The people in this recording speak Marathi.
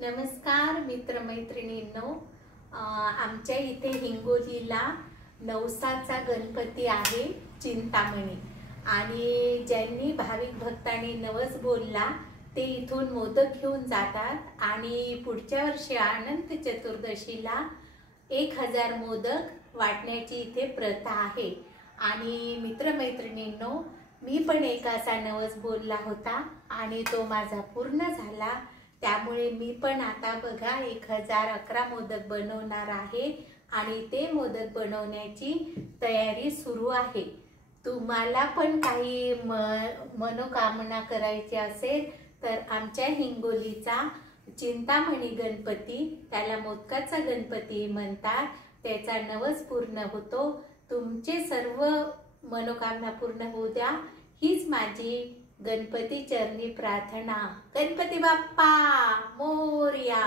नमस्कार मित्रमैत्रिणींनो, आमच्या इथे हिंगोलीला नवसाचा गणपती आहे चिंतामणी। आणि ज्यांनी भाविक भक्तांनी नवस बोलला ते इथून मोदक घेऊन जातात आणि पुढच्या वर्षी अनंत चतुर्दशीला 1000 मोदक वाटण्याची इथे प्रथा आहे। आणि मित्रमैत्रिणींनो, मी पण एक असा नवस बोलला होता आणि तो माझा पूर्ण झाला। त्यामुळे मी पण आता बघा 1011 मोदक बनवणार आहे आणि ते मोदक बनवण्याची तयारी सुरू आहे। तुम्हाला पण काही मनोकामना करायची असेल तर आमच्या हिंगोलीचा चिंतामणी गणपती, त्याला मोदकाचा गणपती म्हणतात, त्याचा नवस पूर्ण होतो। तुमचे सर्व मनोकामना पूर्ण होऊ द्या, हीच माझी गणपती चरणी प्रार्थना। गणपती बाप्पा मोरया।